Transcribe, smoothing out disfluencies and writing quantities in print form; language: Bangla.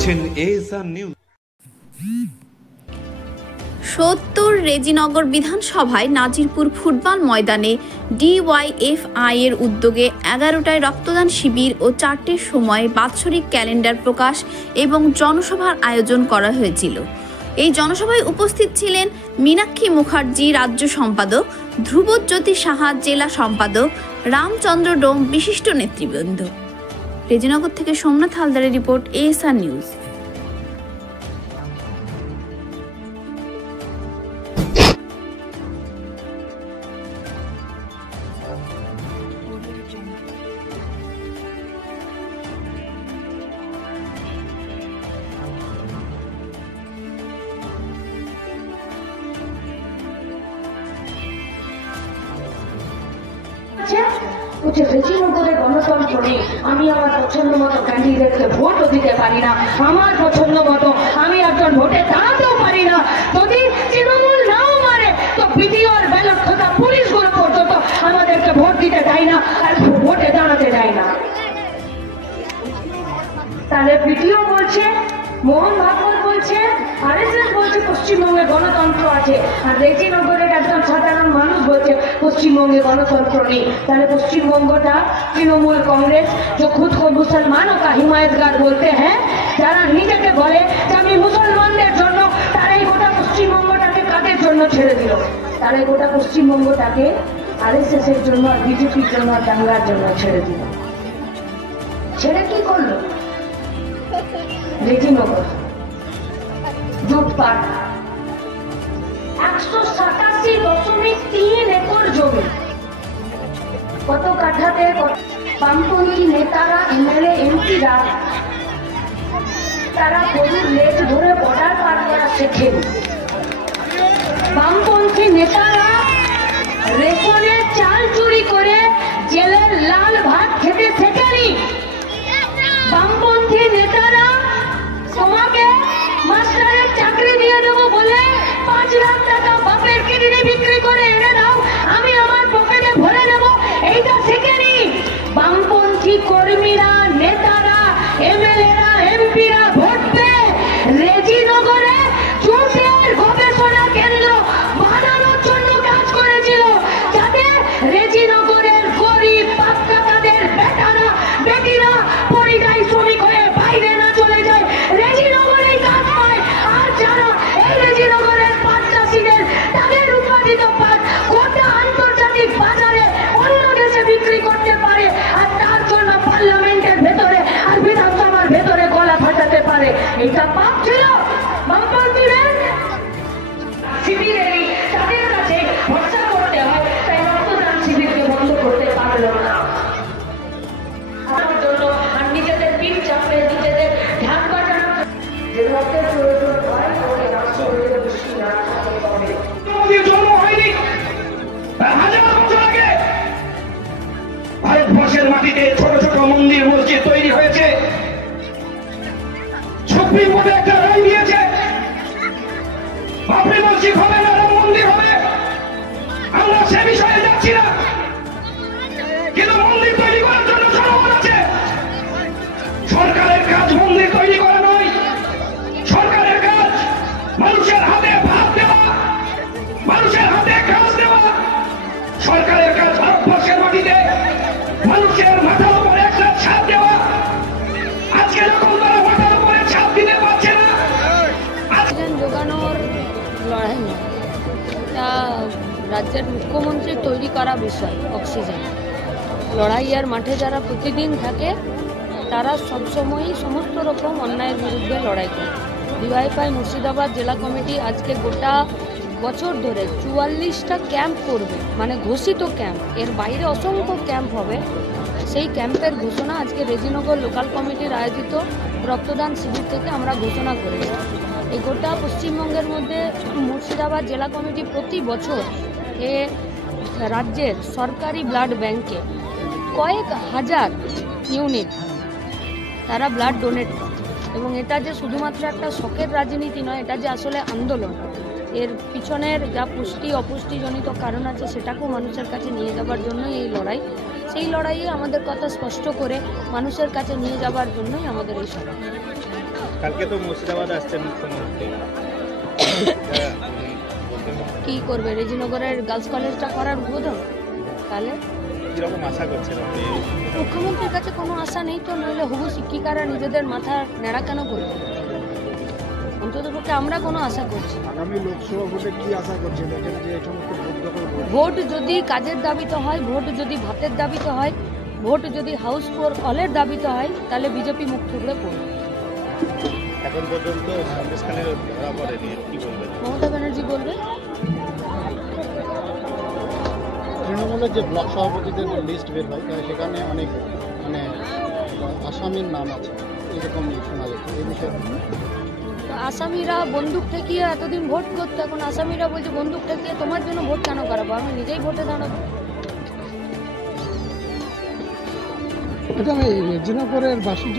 দেখছেন এএসআর নিউজ। ৭০ রেজিনগর বিধানসভায় নাজিরপুর ফুটবল ময়দানে ডিওয়াইএফআই এর উদ্যোগে ১১টায় রক্তদান শিবির ও ৪টের সময় বাৎসরিক ক্যালেন্ডার প্রকাশ এবং জনসভার আয়োজন করা হয়েছিল। এই জনসভায় উপস্থিত ছিলেন মীনাক্ষী মুখার্জি রাজ্য সম্পাদক, ধ্রুবজ্যোতি সাহা জেলা সম্পাদক, রামচন্দ্র ডোম বিশিষ্ট নেতৃবৃন্দ। রেজিনগর থেকে সোমনাথ হালদারের রিপোর্ট, এএসআর নিউজ। রেজিনগরের গণতন্ত্র নেই। আমি আমার পছন্দ মতো ক্যান্ডিডেটকে ভোটও দিতে পারি না, আমার পছন্দ মতো আমি একজন ভোটে দাঁড়াতেও পারি না। যদি তৃণমূল নাও মারে তো বিডিওর ব্যালট খোঁজা পুলিশগুলো পর্যন্ত আমাদেরকে ভোট দিতে দেয় না আর ভোটে দাঁড়াতে দেয় না। তাহলে বিডিও বলছে, মোহন ভাগবত বলছে, আরএসএস বলছে পশ্চিমবঙ্গে গণতন্ত্র আছে, আর রেজিনগরের একজন সাধারণ মানুষ বলছে পশ্চিমবঙ্গে গণতন্ত্র নেই। তাহলে পশ্চিমবঙ্গটা তৃণমূল कांग्रेस जो खुद को मुसलमानों का हिमायतगार बोलते हैं, যারা নিজেকে বলে যে আমি মুসলমানদের জন্য, তারাই গোটা পশ্চিমবঙ্গটাকে কাদের জন্য ছেড়ে দিল? তারাই গোটা পশ্চিমবঙ্গটাকে আরএসএস এর জন্য আর বিজেপির জন্য আর দাঙ্গার জন্য ছেড়ে দিল। ছেড়ে কি করলো? রেজিনগর লুটপাট, ১৮৭.৩ একর জমি, কত কাঠাতে বামপন্থী নেতারা, এমএলএ, এমপিরা তারা গরুর লেজ ধরে বর্ডার পার করা শেখেন। বামপন্থী নেতারা রেশনের চাল চুরি করে জেলের লাল ভাত খেতে শেখেনি। বামপন্থী নেতারা তোমাকে মাস্টারের চাকরি দিয়ে দেবো বলে ৫ লাখ টাকা বাপের কিডনি বিক্রি করে এনে দাও, আমি আমার পকেটে ভরে নেব, এইটা শেখেনি। বামপন্থী কর্মীরা, নেতারা, এমএলএরা, এমপিরা ভোট পেয়ে রেজিনগরে চুটের গবেষণা কেন্দ্র বানানোর জন্য কাজ করেছিল, যাতে রেজিনগরের গরিব বাচ্চাদের বেটারা, বেটিরা পরিযায়ী শ্রমিক হয়ে বাইরে না চলে যায়, রেজিনগরেই কাজ পায়। আর যারা এই রেজিনগরের পাট চাষিদের, তাদের উৎপাদিত পাট গোটা আন্তর্জাতিক বাজারে অন্য দেশে বিক্রি করতে পারে, আর তার জন্য পার্লামেন্টের ভেতরে আর বিধানসভার ভেতরে গলা ফাটাতে পারে, এটা পাপ ছিল বামপন্থীদের। শিবিরেরই তাদের কাছে ভরসা করতে হয়, তাই রক্তদান শিবিরকে বন্ধ করতে পারল না। আর নিজেদের পিঠ চাপড়ে, নিজেদের ঢাক বাজানোর যে রক্তের প্রয়োজন হয়, ওই রাষ্ট্রীয় দৃষ্টি না থাকতে হবে। জন্ম হয়নি হাজার বছর আগে ভারতবর্ষের মাটিতে ছোট ছোট মন্দির মসজিদ তৈরি হয়েছে। সুপ্রিম কোর্টে একটা রায় দিয়েছে, বাবরি মসজিদ হবে না, রাম মন্দির হবে। আমরা সে বিষয়ে যাচ্ছি না, কিন্তু মন্দির তৈরি করার জন্য জনগণ আছে। সরকারের কাজ মন্দির তৈরি করা নয়, সরকারের কাজ মানুষের হাতে ভাত দেওয়া, মানুষের হাতে কাজ দেওয়া। সরকারের কাজ ভারতবর্ষের মাটিতে মানুষের মাথার উপরে একটা ছাদ দেওয়া। আজকে যখন তারা মাথার উপরে ছাদ দিতে পারছে না, অক্সিজেন যোগানোর লড়াই নয়, তা রাজ্যের মুখ্যমন্ত্রীর তৈরি করা বিষয়। অক্সিজেন লড়াইয়ের মাঠে যারা প্রতিদিন থাকে, তারা সবসময়ই সমস্ত রকম অন্যায়ের বিরুদ্ধে লড়াই করে। ডিওয়াইএফআই মুর্শিদাবাদ জেলা কমিটি আজকে গোটা বছর ধরে ৪৪টা ক্যাম্প করবে, মানে ঘোষিত ক্যাম্প, এর বাইরে অসংখ্য ক্যাম্প হবে। সেই ক্যাম্পের ঘোষণা আজকে রেজিনগর লোকাল কমিটির আয়োজিত রক্তদান শিবির থেকে আমরা ঘোষণা করেছি। এই গোটা পশ্চিমবঙ্গের মধ্যে মুর্শিদাবাদ জেলা কমিটি প্রতি বছর এ রাজ্যের সরকারি ব্লাড ব্যাংকে কয়েক হাজার ইউনিট তারা ব্লাড ডোনেট করে, এবং এটা যে শুধুমাত্র একটা শখের রাজনীতি নয়, এটা যে আসলে আন্দোলন। এর পিছনের যা পুষ্টি অপুষ্টিজনিত কারণ আছে সেটাকেও মানুষের কাছে নিয়ে যাবার জন্যই এই লড়াই। সেই লড়াইয়ে আমাদের কথা স্পষ্ট করে মানুষের কাছে নিয়ে যাবার জন্যই আমাদের এই সভা। কালকে তো মুর্শিদাবাদ আসছেন মুখ্যমন্ত্রী, কি করবে, রেজিনগরের গার্লস কলেজটা করার উদ্বোধন? তাহলে কিরকম আশা করছেন আপনি? মুখ্যমন্ত্রীর কাছে কোনো আশা নেই তো, নইলে হবু শিক্ষিকারা নিজেদের মাথা নেড়া কেন করবে? অন্ততপক্ষে আমরা কোনো আশা করছি না। আগামী লোকসভা ভোটে কি আশা করছেন? দেখেন যে এই সমস্ত ভোট দখল ভোট, ভোট যদি কাজের দাবিতে হয়, ভোট যদি ভাতের দাবিতে হয়, ভোট যদি হাউস ফর অলের দাবিতে হয়, তাহলে বিজেপি মুখ থুবড়ে পড়বে। এখন পর্যন্ত সন্দেশখালীর ধরা পড়েনি, কি বলবেন? মমতা ব্যানার্জি বলবে। তৃণমূলের যে ব্লক সভাপতিদের লিস্ট বের হয় সেখানে অনেক আসামির নাম আছে, এরকম শোনা যাচ্ছে। এই বিষয়ে তো আসামিরা বন্দুক ঠেকিয়ে এতদিন ভোট করতো, এখন আসামিরা বলছে বন্দুক ঠেকিয়ে তোমার জন্য ভোট কেন করাবো, আমি নিজেই ভোটে দাঁড়াবো। এটা রেজিনগরের বাসীর